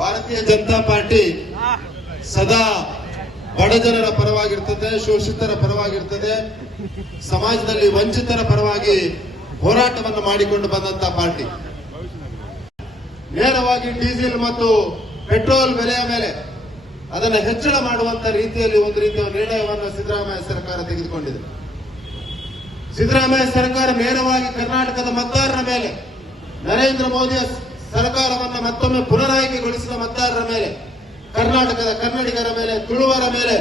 ಭಾರತೀಯ ಜನತಾ ಪಾರ್ಟಿ ಸದಾ ಬಡಜನರ ಪರವಾಗಿರ್ತದೆ ಶೋಷಿತರ ಪರವಾಗಿರ್ತದೆ ಸಮಾಜದಲ್ಲಿ ವಂಚಿತರ ಪರವಾಗಿ ಹೋರಾಟವನ್ನು ಮಾಡಿಕೊಂಡು ಬಂದಂತ ಪಾರ್ಟಿ ನೇರವಾಗಿ ಡೀಸೆಲ್ ಮತ್ತು ಪೆಟ್ರೋಲ್ ಬೆಲೆಯ ಮೇಲೆ ಅದನ್ನು ಹೆಚ್ಚಳ ಮಾಡುವಂತ ರೀತಿಯಲ್ಲಿ ಒಂದು ರೀತಿಯ ನಿರ್ಣಯವನ್ನು ಸಿದ್ದರಾಮಯ್ಯ ಸರ್ಕಾರ ತೆಗೆದುಕೊಂಡಿದೆ ಸಿದ್ದರಾಮಯ್ಯ ಸರ್ಕಾರ ನೇರವಾಗಿ ಕರ್ನಾಟಕದ ಮತದಾರರ ಮೇಲೆ ನರೇಂದ್ರ ಮೋದಿ ಸರ್ಕಾರವನ್ನು ಮತ್ತೊಮ್ಮೆ ಪುನರಾಯ್ಕೆಗೊಳಿಸಿದ ಮತದಾರರ ಮೇಲೆ ಕರ್ನಾಟಕದ ಕನ್ನಡಿಗರ ಮೇಲೆ ತುಳುವರ ಮೇಲೆ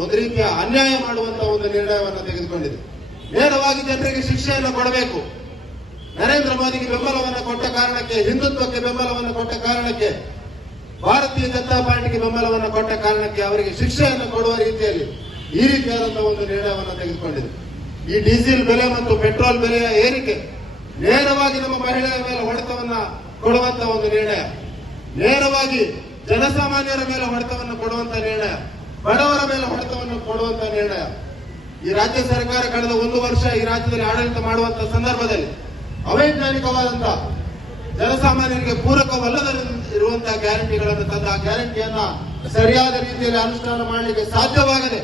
ಒಂದು ರೀತಿಯ ಅನ್ಯಾಯ ಮಾಡುವಂತಹ ಒಂದು ನಿರ್ಣಯವನ್ನು ತೆಗೆದುಕೊಂಡಿದೆ ನೇರವಾಗಿ ಜನರಿಗೆ ಶಿಕ್ಷೆಯನ್ನು ಕೊಡಬೇಕು ನರೇಂದ್ರ ಮೋದಿಗೆ ಬೆಂಬಲವನ್ನು ಕೊಟ್ಟ ಕಾರಣಕ್ಕೆ ಹಿಂದುತ್ವಕ್ಕೆ ಬೆಂಬಲವನ್ನು ಕೊಟ್ಟ ಕಾರಣಕ್ಕೆ ಭಾರತೀಯ ಜನತಾ ಪಾರ್ಟಿಗೆ ಬೆಂಬಲವನ್ನು ಕೊಟ್ಟ ಕಾರಣಕ್ಕೆ ಅವರಿಗೆ ಶಿಕ್ಷೆಯನ್ನು ಕೊಡುವ ರೀತಿಯಲ್ಲಿ ಈ ರೀತಿಯಾದಂತಹ ಒಂದು ನಿರ್ಣಯವನ್ನು ತೆಗೆದುಕೊಂಡಿದೆ ಈ ಡೀಸೆಲ್ ಬೆಲೆ ಮತ್ತು ಪೆಟ್ರೋಲ್ ಬೆಲೆಯ ಏರಿಕೆ ನೇರವಾಗಿ ನಮ್ಮ ಮಹಿಳೆಯರ ಮೇಲೆ ಹೊಡೆತವನ್ನ ಕೊಡುವಂತ ಒಂದು ನಿರ್ಣಯ ನೇರವಾಗಿ ಜನಸಾಮಾನ್ಯರ ಮೇಲೆ ಹೊಡೆತವನ್ನು ಕೊಡುವಂತ ನಿರ್ಣಯ ಬಡವರ ಮೇಲೆ ಹೊಡೆತವನ್ನು ಕೊಡುವಂತ ನಿರ್ಣಯ ಈ ರಾಜ್ಯ ಸರ್ಕಾರ ಕಳೆದ ಒಂದು ವರ್ಷ ಈ ರಾಜ್ಯದಲ್ಲಿ ಆಡಳಿತ ಮಾಡುವಂತ ಸಂದರ್ಭದಲ್ಲಿ ಅವೈಜ್ಞಾನಿಕವಾದಂತ ಜನಸಾಮಾನ್ಯರಿಗೆ ಪೂರಕವಲ್ಲದ ಇರುವಂತಹ ಗ್ಯಾರಂಟಿಗಳನ್ನು ತಂದ ಆ ಗ್ಯಾರಂಟಿಯನ್ನ ಸರಿಯಾದ ರೀತಿಯಲ್ಲಿ ಅನುಷ್ಠಾನ ಮಾಡಲಿಕ್ಕೆ ಸಾಧ್ಯವಾಗದೆ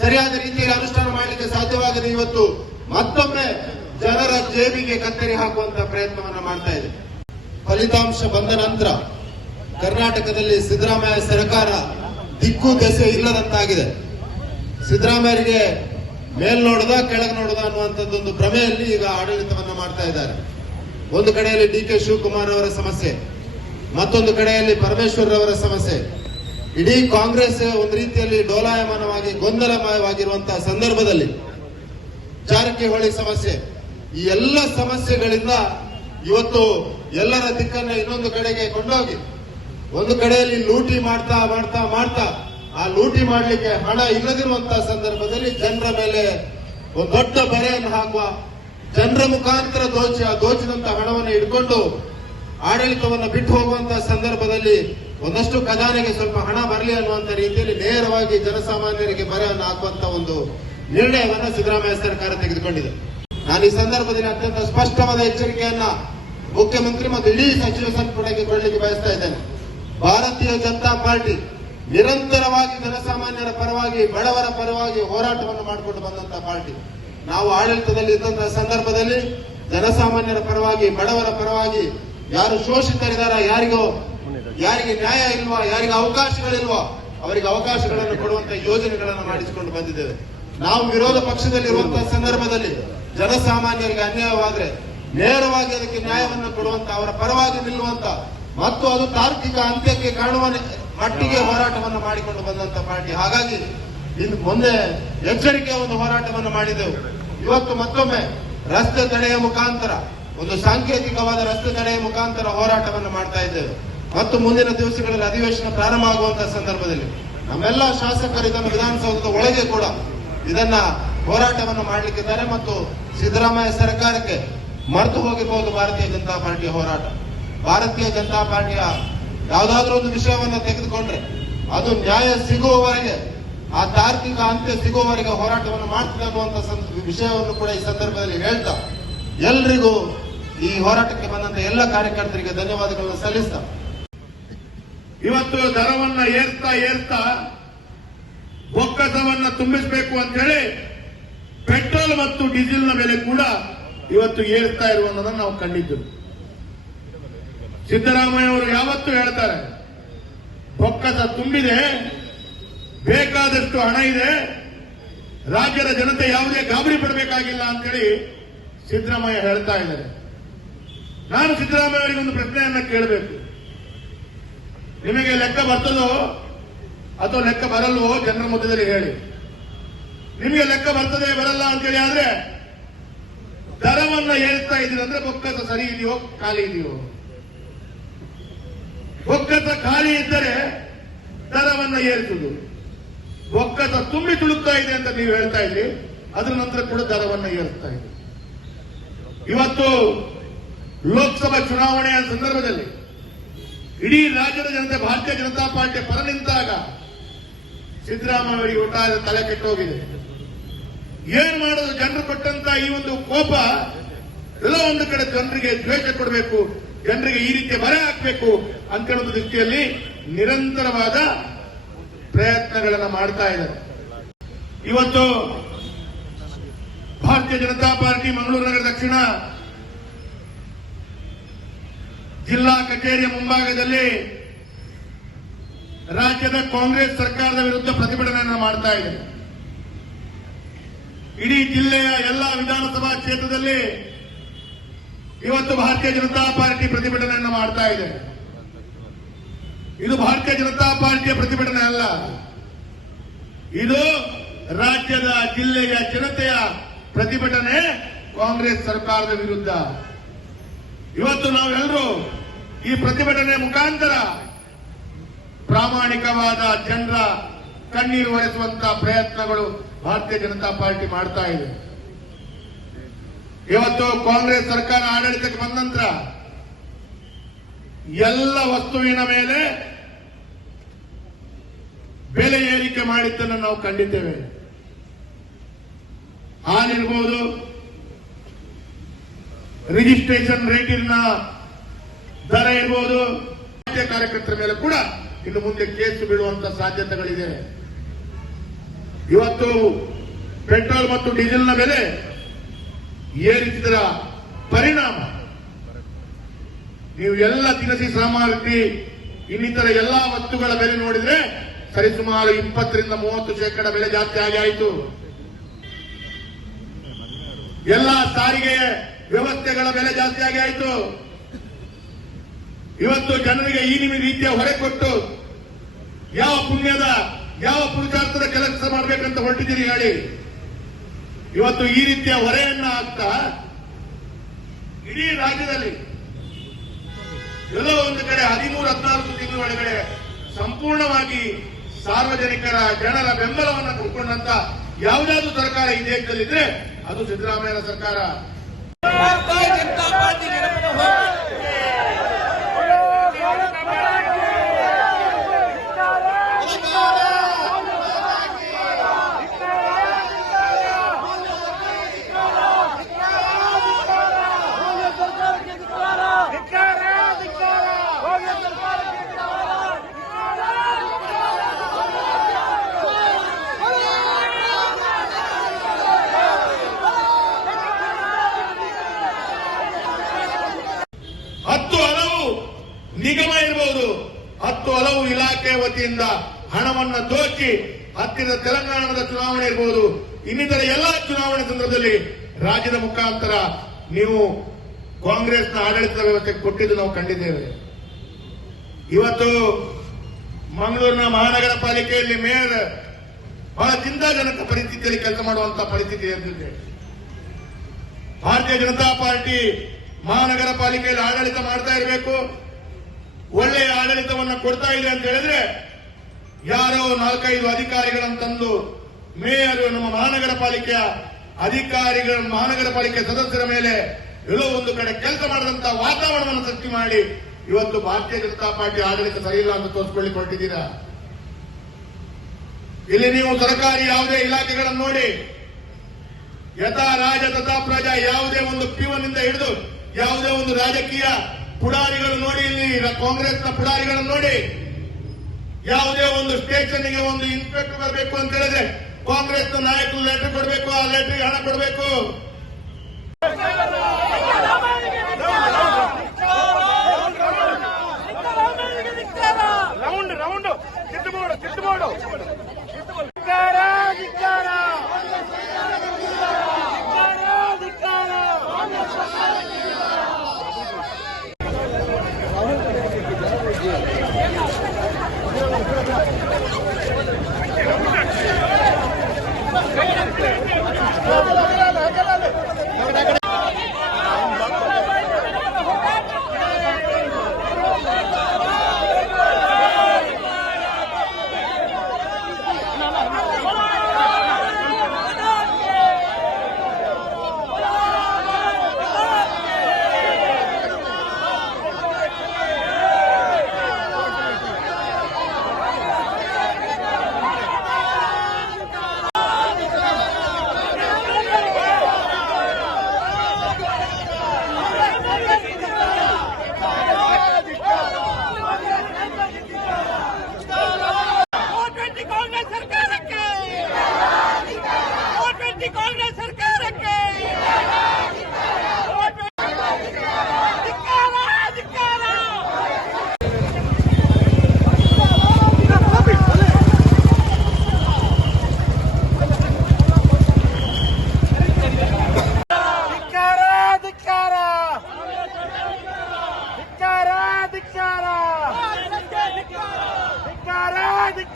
ಸರಿಯಾದ ರೀತಿಯಲ್ಲಿ ಅನುಷ್ಠಾನ ಮಾಡಲಿಕ್ಕೆ ಸಾಧ್ಯವಾಗದೆ ಇವತ್ತು ಮತ್ತೊಮ್ಮೆ ಜನರ ಜೇಬಿಗೆ ಕತ್ತರಿ ಹಾಕುವಂತ ಪ್ರಯತ್ನವನ್ನು ಮಾಡ್ತಾ ಇದೆ ಫಲಿತಾಂಶ ಬಂದ ನಂತರ ಕರ್ನಾಟಕದಲ್ಲಿ ಸಿದ್ದರಾಮಯ್ಯ ಸರ್ಕಾರ ದಿಕ್ಕು ದೆಸೆ ಇಲ್ಲದಂತಾಗಿದೆ ಸಿದ್ದರಾಮಯ್ಯರಿಗೆ ಮೇಲ್ ನೋಡದ ಕೆಳಗೆ ನೋಡದ ಅನ್ನುವಂಥದ್ದೊಂದು ಭ್ರಮೆಯಲ್ಲಿ ಈಗ ಆಡಳಿತವನ್ನು ಮಾಡ್ತಾ ಇದ್ದಾರೆ ಒಂದು ಕಡೆಯಲ್ಲಿ ಡಿ ಕೆ ಶಿವಕುಮಾರ್ ಅವರ ಸಮಸ್ಯೆ ಮತ್ತೊಂದು ಕಡೆಯಲ್ಲಿ ಪರಮೇಶ್ವರ್ ಅವರ ಸಮಸ್ಯೆ ಇಡೀ ಕಾಂಗ್ರೆಸ್ ಒಂದು ರೀತಿಯಲ್ಲಿ ಡೋಲಾಯಮಾನವಾಗಿ ಗೊಂದಲಮಯವಾಗಿರುವಂತಹ ಸಂದರ್ಭದಲ್ಲಿ ಜಾರಕಿಹೊಳಿ ಸಮಸ್ಯೆ ಈ ಎಲ್ಲ ಸಮಸ್ಯೆಗಳಿಂದ ಇವತ್ತು ಎಲ್ಲರ ದಿಕ್ಕನ್ನ ಇನ್ನೊಂದು ಕಡೆಗೆ ಕೊಂಡೋಗಿ ಒಂದು ಕಡೆಯಲ್ಲಿ ಲೂಟಿ ಮಾಡ್ತಾ ಮಾಡ್ತಾ ಮಾಡ್ತಾ ಆ ಲೂಟಿ ಮಾಡಲಿಕ್ಕೆ ಹಣ ಇಲ್ಲದಿರುವಂತಹ ಸಂದರ್ಭದಲ್ಲಿ ಜನರ ಮೇಲೆ ಒಂದು ದೊಡ್ಡ ಬರೆಯನ್ನು ಹಾಕುವ ಜನರ ಮುಖಾಂತರ ದೋಚಿ ಆ ದೋಚಿದಂತ ಹಣವನ್ನು ಇಟ್ಕೊಂಡು ಆಡಳಿತವನ್ನು ಬಿಟ್ಟು ಹೋಗುವಂತಹ ಸಂದರ್ಭದಲ್ಲಿ ಒಂದಷ್ಟು ಖಜಾನೆಗೆ ಸ್ವಲ್ಪ ಹಣ ಬರಲಿ ಅನ್ನುವಂತ ರೀತಿಯಲ್ಲಿ ನೇರವಾಗಿ ಜನಸಾಮಾನ್ಯರಿಗೆ ಬರೆಯನ್ನು ಹಾಕುವಂತ ಒಂದು ನಿರ್ಣಯವನ್ನು ಸಿದ್ದರಾಮಯ್ಯ ಸರ್ಕಾರ ತೆಗೆದುಕೊಂಡಿದೆ ನಾನು ಈ ಸಂದರ್ಭದಲ್ಲಿ ಅತ್ಯಂತ ಸ್ಪಷ್ಟವಾದ ಎಚ್ಚರಿಕೆಯನ್ನ ಮುಖ್ಯಮಂತ್ರಿ ಮತ್ತು ಇಡೀ ಸಚಿವ ಸಂಪುಟಕ್ಕೆ ಕೊಡಲಿಕ್ಕೆ ಬಯಸ್ತಾ ಇದ್ದೇನೆ ಭಾರತೀಯ ಜನತಾ ಪಾರ್ಟಿ ನಿರಂತರವಾಗಿ ಜನಸಾಮಾನ್ಯರ ಪರವಾಗಿ ಬಡವರ ಪರವಾಗಿ ಹೋರಾಟವನ್ನು ಮಾಡಿಕೊಂಡು ಬಂದಂತಹ ಪಾರ್ಟಿ ನಾವು ಆಡಳಿತದಲ್ಲಿ ಇದ್ದಂತಹ ಸಂದರ್ಭದಲ್ಲಿ ಜನಸಾಮಾನ್ಯರ ಪರವಾಗಿ ಬಡವರ ಪರವಾಗಿ ಯಾರು ಶೋಷಿತರಿದಾರ ಯಾರಿಗೋ ಯಾರಿಗೆ ನ್ಯಾಯ ಇಲ್ವಾ ಯಾರಿಗೆ ಅವಕಾಶಗಳಿಲ್ವಾ ಅವರಿಗೆ ಅವಕಾಶಗಳನ್ನು ಕೊಡುವಂತಹ ಯೋಜನೆಗಳನ್ನು ಮಾಡಿಸಿಕೊಂಡು ಬಂದಿದ್ದೇವೆ ನಾವು ವಿರೋಧ ಪಕ್ಷದಲ್ಲಿ ಇರುವಂತಹ ಸಂದರ್ಭದಲ್ಲಿ ಜನಸಾಮಾನ್ಯರಿಗೆ ಅನ್ಯಾಯವಾದ್ರೆ ನೇರವಾಗಿ ಅದಕ್ಕೆ ನ್ಯಾಯವನ್ನು ಕೊಡುವಂತ ಅವರ ಪರವಾಗಿ ನಿಲ್ಲುವಂತ ಮತ್ತು ಅದು ತಾರ್ಕಿಕ ಅಂತ್ಯಕ್ಕೆ ಕಾಣುವ ಮಟ್ಟಿಗೆ ಹೋರಾಟವನ್ನು ಮಾಡಿಕೊಂಡು ಬಂದಂತ ಪಾರ್ಟಿ ಹಾಗಾಗಿ ಇನ್ನು ಮುಂದೆ ಎಚ್ಚರಿಕೆಯ ಒಂದು ಹೋರಾಟವನ್ನು ಮಾಡಿದೆವು ಇವತ್ತು ಮತ್ತೊಮ್ಮೆ ರಸ್ತೆ ತಡೆಯ ಮುಖಾಂತರ ಒಂದು ಸಾಂಕೇತಿಕವಾದ ರಸ್ತೆ ತಡೆಯ ಮುಖಾಂತರ ಹೋರಾಟವನ್ನು ಮಾಡ್ತಾ ಇದ್ದೇವೆ ಮತ್ತು ಮುಂದಿನ ದಿವಸಗಳಲ್ಲಿ ಅಧಿವೇಶನ ಪ್ರಾರಂಭ ಆಗುವಂತಹ ಸಂದರ್ಭದಲ್ಲಿ ನಮ್ಮೆಲ್ಲ ಶಾಸಕರು ಇದನ್ನು ವಿಧಾನಸೌಧದ ಒಳಗೆ ಕೂಡ ಇದನ್ನ ಹೋರಾಟವನ್ನು ಮಾಡಲಿಕ್ಕಿದ್ದಾರೆ ಮತ್ತು ಸಿದ್ದರಾಮಯ್ಯ ಸರ್ಕಾರಕ್ಕೆ ಮರೆತು ಹೋಗಿರಬಹುದು ಭಾರತೀಯ ಜನತಾ ಪಾರ್ಟಿಯ ಹೋರಾಟ ಭಾರತೀಯ ಜನತಾ ಪಾರ್ಟಿಯ ಯಾವುದಾದ್ರೂ ಒಂದು ವಿಷಯವನ್ನ ತೆಗೆದುಕೊಂಡ್ರೆ ಅದು ನ್ಯಾಯ ಸಿಗುವವರೆಗೆ ಆ ತಾರ್ಕಿಕ ಅಂತ್ಯ ಸಿಗುವವರೆಗೆ ಹೋರಾಟವನ್ನು ಮಾಡ್ತದೆ ಅನ್ನುವಂತ ವಿಷಯವನ್ನು ಕೂಡ ಈ ಸಂದರ್ಭದಲ್ಲಿ ಹೇಳ್ತಾ ಎಲ್ರಿಗೂ ಈ ಹೋರಾಟಕ್ಕೆ ಬಂದಂತ ಎಲ್ಲ ಕಾರ್ಯಕರ್ತರಿಗೆ ಧನ್ಯವಾದಗಳನ್ನು ಸಲ್ಲಿಸ್ತಾ ಇವತ್ತು ದರವನ್ನ ಏರ್ತಾ ಏರ್ತಾ ಒಕ್ಕಸವನ್ನ ತುಂಬಿಸಬೇಕು ಅಂತ ಹೇಳಿ ಪೆಟ್ರೋಲ್ ಮತ್ತು ಡೀಸೆಲ್ನ ಬೆಲೆ ಕೂಡ ಇವತ್ತು ಏರ್ತಾ ಇರುವುದನ್ನು ನಾವು ಕಂಡಿದ್ದೆವು ಸಿದ್ದರಾಮಯ್ಯ ಅವರು ಯಾವತ್ತೂ ಹೇಳ್ತಾರೆ ಬೊಕ್ಕಸ ತುಂಬಿದೆ ಬೇಕಾದಷ್ಟು ಹಣ ಇದೆ ರಾಜ್ಯದ ಜನತೆ ಯಾವುದೇ ಗಾಬರಿ ಪಡಬೇಕಾಗಿಲ್ಲ ಅಂತೇಳಿ ಸಿದ್ದರಾಮಯ್ಯ ಹೇಳ್ತಾ ಇದ್ದಾರೆ ನಾನು ಸಿದ್ದರಾಮಯ್ಯ ಅವರಿಗೆ ಒಂದು ಪ್ರಶ್ನೆಯನ್ನ ಕೇಳಬೇಕು ನಿಮಗೆ ಲೆಕ್ಕ ಬರ್ತದೋ ಅಥವಾ ಲೆಕ್ಕ ಬರಲ್ವೋ ಜನರ ಮಧ್ಯದಲ್ಲಿ ಹೇಳಿ ನಿಮಗೆ ಲೆಕ್ಕ ಬರ್ತದೆ ಬರಲ್ಲ ಅಂತೇಳಿ ಆದ್ರೆ ದರವನ್ನ ಹೇಳ್ತಾ ಇದ್ದೀರಿ ಅಂದ್ರೆ ಬೊಕ್ಕಸ ಸರಿ ಇದೆಯೋ ಖಾಲಿ ಇದೆಯೋ ಬೊಕ್ಕಸ ಖಾಲಿ ಇದ್ದರೆ ದರವನ್ನ ಏರಿಸುದು ಬೊಕ್ಕಸ ತುಂಬಿ ತುಳುಕ್ತಾ ಇದೆ ಅಂತ ನೀವು ಹೇಳ್ತಾ ಇದ್ರಿ ಅದರ ನಂತರ ಕೂಡ ದರವನ್ನ ಏರಿಸ್ತಾ ಇದೆ ಇವತ್ತು ಲೋಕಸಭಾ ಚುನಾವಣೆಯ ಸಂದರ್ಭದಲ್ಲಿ ಇಡೀ ರಾಜ್ಯದ ಜನತೆ ಭಾರತೀಯ ಜನತಾ ಪಾರ್ಟಿ ಪರ ನಿಂತಾಗ ಸಿದ್ದರಾಮಯ್ಯ ಅವರಿಗೆ ಒಟ್ಟಾರೆ ತಲೆ ಕೆಟ್ಟೋಗಿದೆ ಏನ್ ಮಾಡೋದು ಜನರು ಕೊಟ್ಟಂತ ಈ ಒಂದು ಕೋಪ ಎಲ್ಲ ಒಂದು ಕಡೆ ಜನರಿಗೆ ದ್ವೇಷ ಕೊಡಬೇಕು ಜನರಿಗೆ ಈ ರೀತಿಯ ಬರೆ ಹಾಕಬೇಕು ಒಂದು ದೃಷ್ಟಿಯಲ್ಲಿ ನಿರಂತರವಾದ ಪ್ರಯತ್ನಗಳನ್ನು ಮಾಡ್ತಾ ಇದ್ದಾರೆ ಇವತ್ತು ಭಾರತೀಯ ಜನತಾ ಪಾರ್ಟಿ ಮಂಗಳೂರು ನಗರ ದಕ್ಷಿಣ ಜಿಲ್ಲಾ ಕಚೇರಿಯ ಮುಂಭಾಗದಲ್ಲಿ ರಾಜ್ಯದ ಕಾಂಗ್ರೆಸ್ ಸರ್ಕಾರದ ವಿರುದ್ಧ ಪ್ರತಿಭಟನೆಯನ್ನು ಮಾಡ್ತಾ ಇದೆ ಇಡೀ ಜಿಲ್ಲೆಯ ಎಲ್ಲ ವಿಧಾನಸಭಾ ಕ್ಷೇತ್ರದಲ್ಲಿ ಇವತ್ತು ಭಾರತೀಯ ಜನತಾ ಪಾರ್ಟಿ ಪ್ರತಿಭಟನೆಯನ್ನು ಮಾಡ್ತಾ ಇದೆ ಇದು ಭಾರತೀಯ ಜನತಾ ಪಾರ್ಟಿಯ ಪ್ರತಿಭಟನೆ ಅಲ್ಲ ಇದು ರಾಜ್ಯದ ಜಿಲ್ಲೆಯ ಜನತೆಯ ಪ್ರತಿಭಟನೆ ಕಾಂಗ್ರೆಸ್ ಸರ್ಕಾರದ ವಿರುದ್ಧ ಇವತ್ತು ನಾವೆಲ್ಲರೂ ಈ ಪ್ರತಿಭಟನೆ ಮುಖಾಂತರ ಪ್ರಾಮಾಣಿಕವಾದ ಜನರ ಕಣ್ಣೀರು ಒರೆಸುವಂತಹ ಪ್ರಯತ್ನಗಳು ಭಾರತೀಯ ಜನತಾ ಪಾರ್ಟಿ ಮಾಡ್ತಾ ಇದೆ ಇವತ್ತು ಕಾಂಗ್ರೆಸ್ ಸರ್ಕಾರ ಆಡಳಿತಕ್ಕೆ ಬಂದ ನಂತರ ಎಲ್ಲ ವಸ್ತುವಿನ ಮೇಲೆ ಬೆಲೆ ಏರಿಕೆ ಮಾಡಿದ್ದನ್ನು ನಾವು ಕಂಡಿದ್ದೇವೆ ಹಾಲಿರ್ಬೋದು ರಿಜಿಸ್ಟ್ರೇಷನ್ ರೇಟಿನ ದರ ಇರ್ಬೋದು ಕಾರ್ಯಕರ್ತರ ಮೇಲೆ ಕೂಡ ಇನ್ನು ಮುಂದೆ ಕೇಸು ಬೀಳುವಂತ ಸಾಧ್ಯತೆಗಳಿದೆ ಇವತ್ತು ಪೆಟ್ರೋಲ್ ಮತ್ತು ಡೀಸೆಲ್ನ ಬೆಲೆ ಏರಿಸಿದರ ಪರಿಣಾಮ ನೀವು ಎಲ್ಲ ದಿನಸಿ ಸಾಮಗ್ರಿ ಇನ್ನಿತರ ಎಲ್ಲಾ ವಸ್ತುಗಳ ಬೆಲೆ ನೋಡಿದ್ರೆ ಸರಿಸುಮಾರು ಇಪ್ಪತ್ತರಿಂದ ಮೂವತ್ತು ಶೇಕಡ ಬೆಲೆ ಜಾಸ್ತಿ ಆಗಿ ಆಯಿತು ಎಲ್ಲ ಸಾರಿಗೆ ವ್ಯವಸ್ಥೆಗಳ ಬೆಲೆ ಜಾಸ್ತಿ ಆಗಿ ಆಯಿತು ಇವತ್ತು ಜನರಿಗೆ ಈ ನಿಮ್ಮ ರೀತಿಯ ಹೊರೆ ಕೊಟ್ಟು ಯಾವ ಪುಣ್ಯದ ಯಾವ ಪುರುಷಾರ್ಥದ ಕೆಲಸ ಮಾಡಬೇಕಂತ ಹೊರಟಿದ್ದೀರಿ ಹೇಳಿ ಇವತ್ತು ಈ ರೀತಿಯ ಹೊರೆಯನ್ನ ಹಾಕ್ತಾ ಇಡೀ ರಾಜ್ಯದಲ್ಲಿ ಎಲ್ಲೋ ಒಂದು ಕಡೆ ಹದಿಮೂರು ಹದಿನಾಲ್ಕು ತಿಂಗಳೊಳಗಡೆ ಸಂಪೂರ್ಣವಾಗಿ ಸಾರ್ವಜನಿಕರ ಜನರ ಬೆಂಬಲವನ್ನು ಕಂಡುಕೊಂಡಂತ ಯಾವುದಾದ್ರೂ ಸರ್ಕಾರ ಈ ದೇಶದಲ್ಲಿದ್ರೆ ಅದು ಸಿದ್ದರಾಮಯ್ಯ ಸರ್ಕಾರ ನಿಗಮ ಇರಬಹುದು ಹತ್ತು ಹಲವು ಇಲಾಖೆ ವತಿಯಿಂದ ಹಣವನ್ನು ದೋಚಿ ಹತ್ತಿರದ ತೆಲಂಗಾಣದ ಚುನಾವಣೆ ಇರಬಹುದು ಇನ್ನಿತರ ಎಲ್ಲ ಚುನಾವಣೆ ಸಂದರ್ಭದಲ್ಲಿ ರಾಜ್ಯದ ಮುಖಾಂತರ ನೀವು ಕಾಂಗ್ರೆಸ್ನ ಆಡಳಿತ ವ್ಯವಸ್ಥೆ ಕೊಟ್ಟಿದ್ದು ನಾವು ಕಂಡಿದ್ದೇವೆ ಇವತ್ತು ಮಂಗಳೂರಿನ ಮಹಾನಗರ ಪಾಲಿಕೆಯಲ್ಲಿ ಮೇಯರ್ ಬಹಳ ಚಿಂತಾಜನಕ ಪರಿಸ್ಥಿತಿಯಲ್ಲಿ ಕೆಲಸ ಮಾಡುವಂತಹ ಪರಿಸ್ಥಿತಿ ಎದ್ದಿದೆ ಭಾರತೀಯ ಜನತಾ ಪಾರ್ಟಿ ಮಹಾನಗರ ಪಾಲಿಕೆಯಲ್ಲಿ ಆಡಳಿತ ಮಾಡ್ತಾ ಇರಬೇಕು ಒಳ್ಳೆಯ ಆಡಳಿತವನ್ನು ಕೊಡ್ತಾ ಇದೆ ಅಂತ ಹೇಳಿದ್ರೆ ಯಾರೋ ನಾಲ್ಕೈದು ಅಧಿಕಾರಿಗಳನ್ನು ತಂದು ಮೇಯರ್ ನಮ್ಮ ಮಹಾನಗರ ಪಾಲಿಕೆಯ ಅಧಿಕಾರಿಗಳ ಮಹಾನಗರ ಪಾಲಿಕೆ ಸದಸ್ಯರ ಮೇಲೆ ಎಲ್ಲೋ ಒಂದು ಕಡೆ ಕೆಲಸ ಮಾಡದಂತ ವಾತಾವರಣವನ್ನು ಸೃಷ್ಟಿ ಮಾಡಿ ಇವತ್ತು ಭಾರತೀಯ ಜನತಾ ಪಾರ್ಟಿ ಆಡಳಿತ ಸರಿಯಿಲ್ಲ ಅಂತ ತೋರಿಸ್ಕೊಳ್ಳಿ ಕೊಟ್ಟಿದ್ದೀರಾ ಇಲ್ಲಿ ನೀವು ಸರ್ಕಾರಿ ಯಾವುದೇ ಇಲಾಖೆಗಳನ್ನು ನೋಡಿ ಯಥಾ ರಾಜ ತಥಾ ಪ್ರಜಾ ಯಾವುದೇ ಒಂದು ಪಿವನ್ನಿಂದ ಹಿಡಿದು ಯಾವುದೇ ಒಂದು ರಾಜಕೀಯ ಪುಡಾರಿಗಳು ನೋಡಿ ಇಲ್ಲಿ ಕಾಂಗ್ರೆಸ್ನ ಪುಡಾರಿಗಳನ್ನು ನೋಡಿ ಯಾವುದೇ ಒಂದು ಸ್ಟೇಷನ್ಗೆ ಒಂದು ಇನ್ಸ್ಪೆಕ್ಟರ್ ಬರಬೇಕು ಅಂತ ಹೇಳಿದ್ರೆ ಕಾಂಗ್ರೆಸ್ನ ನಾಯಕರು ಲೆಟರ್ ಕೊಡಬೇಕು ಆ ಲೆಟರ್ಗೆ ಹಣ ಕೊಡಬೇಕು ರೌಂಡ್ ರೌಂಡ್ ಮಾಡು ಮಾಡು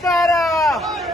cara!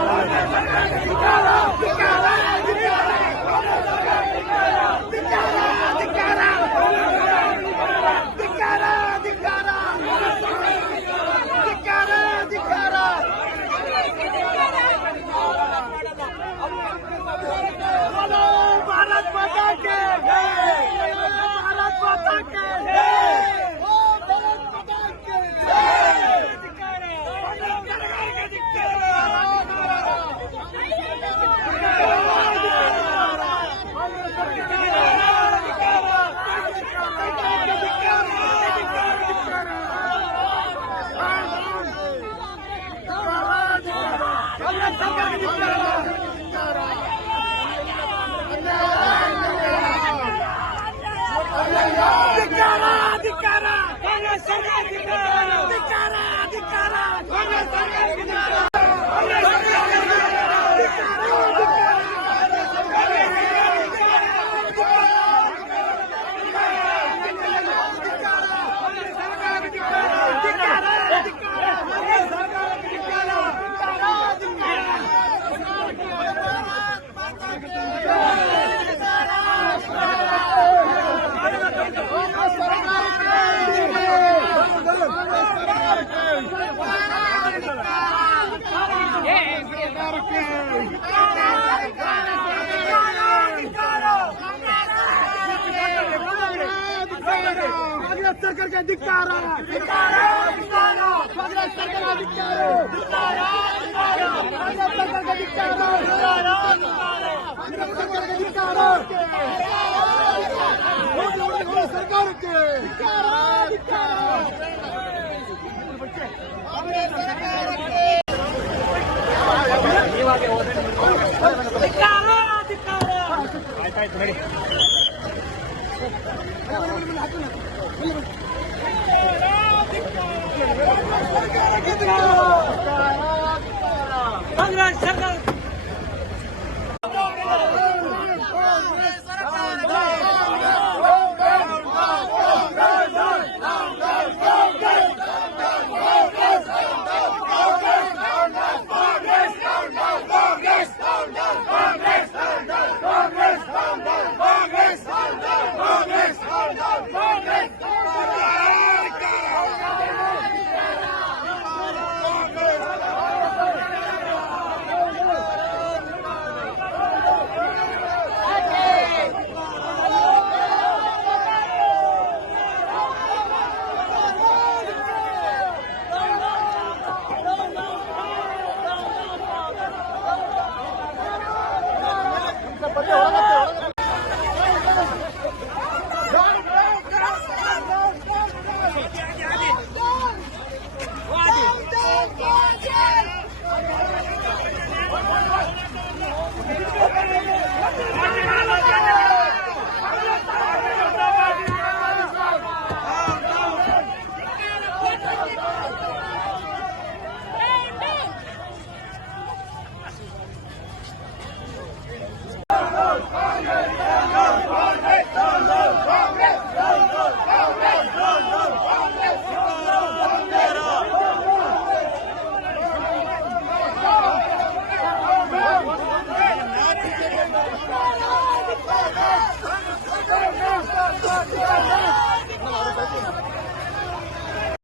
ಕಾಂಗ್ರೆಸ್ ಸರ್ಕಾರಕ್ಕೆ ಅಧಿಕಾರ ಕಾಂಗ್ರೆಸ್ ಸರ್ಕಾರ ಅಧಿಕಾರ ಕಾಂಗ್ರೆಸ್ ಸರ್ಕಾರಕ್ಕೆ ಕಾಂಗ್ರೆಸ್ ಸರ್ಕಾರ